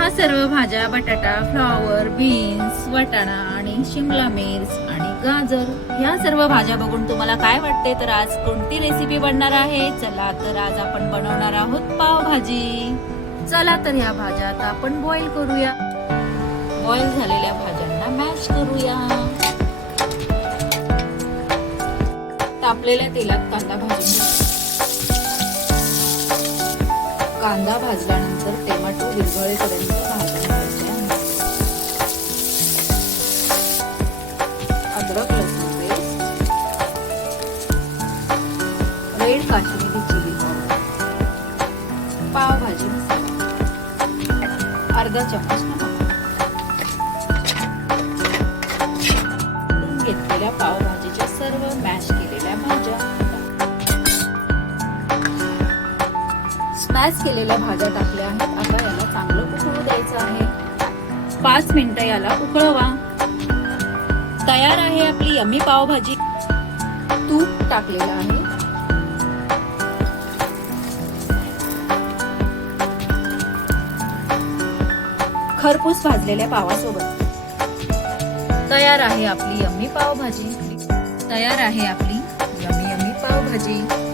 ह्या सर्व भाज्या बटाटा, फ्लॉवर, बीन्स, वाटाणा आणि शिमला मिर्च आणि गाजर ह्या सर्व भाज्या बघून तुम्हाला काय वाटते तर आज कोणती रेसिपी बनणार आहे? चला तर आज आपण बनवणार आहोत पावभाजी. चला तर ह्या भाज्या आता आपण बॉईल करूया. बॉईल झालेल्या भाज्यांना मॅश करूया. तापलेल्या तेलात कांदा भाजून घ्या. कांदा भाजल्यानंतर टोमॅटो विरघळेपर्यंत भाजून घ्यायचे आहे. अद्रक लसूण paste, red Kashmiri chili powder, pav bhaji masala, अर्धा चमच नमक, घेतलेल्या पावभाजीच्या सर्व मॅश केलेल्या भाज्या, स्मॅश केलेल्या भाज्या टाकल्या आहेत. आता याला चांगलं उकळू द्यायचं आहे. 5 मिनिटं याला उकळवा. तयार आहे आपली यम्मी पावभाजी. तूप टाकलेलं आहे. खरपूस भाजलेल्या पावासोबत तयार आहे आपली यम्मी पावभाजी. तयार आहे आपली यम्मी पावभाजी.